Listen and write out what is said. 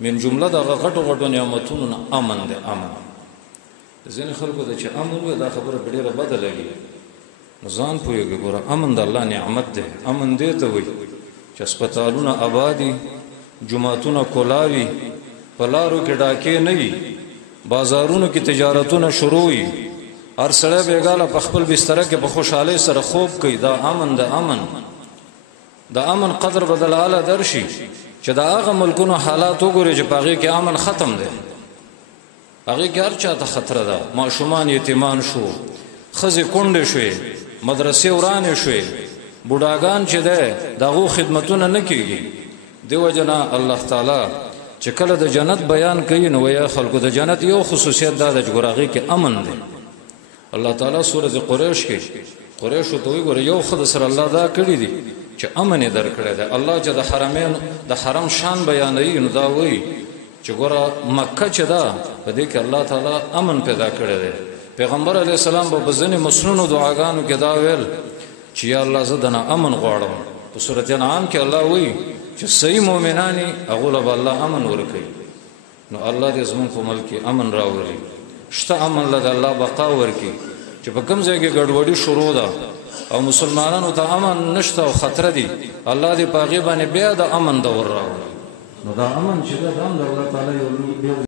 من جمله دغه غټو نعمتونو نه امن دی. امن ځینې خلکو ته چې امن وي دا خبره ډېره بده لګي، نو ځان پوهېږي. ګوره امن د الله نعمت دی. امن دی ته وایي چې هسپتالونه آبادي، جوماتونه کولاوي، په لارو کې ډاکې نه وي، بازارونو کې تجارتونه شروع وي، هر سړی بېګاله په خپل بستره کې په خوشحالۍ سره خوب کوي. دا امن د امن د امن قدر به د اعلی درشي چې د هغه ملکونو حالات وګوري چې په هغې کې امن ختم دی. هغې کې هر چا ته خطره ده. ماشومان یتیمان شو، ښځې کونډې شوې، مدرسې ورانې شوې، بوډاګان چې دی د هغو خدمتونه نه کېږي. دې وجه نه الله تعالی چې کله د جنت بیان کوي نو وایي خلکو د جنت یو خصوصیت دا ده چې ګوره هغې کې امن دی. الله تعالی سورۃ قریش کې قریشو ته وایي ګوره یو ښه د سره الله دا کړي دي چې امن یې درکړی دی. الله چې د حرمین د حرم شان بیانوي نو دا وایي چې ګوره مکه چې ده په دې کې الله تعالی امن پیدا کړی دی. پیغمبر علیه السلام به په ځینې مسنونو دعاګانو کې دا ویل چې یا الله زه دنه امن غواړم. په سورۃ انعام کې الله وایي چې صحیح مؤمنانی هغو له به الله امن ورکوي. نو الله دې زموږ په ملک کې امن راولي. شته امن له د الله بقا ورکړي چې په کوم ځای کې ګډوډي شروع ده او مسلمانانو ته امن نشته او خطره دي، الله دې په هغې باندې بیا د امن دور راولي. نو دا امن چې ده دا هم د الله تعالی یو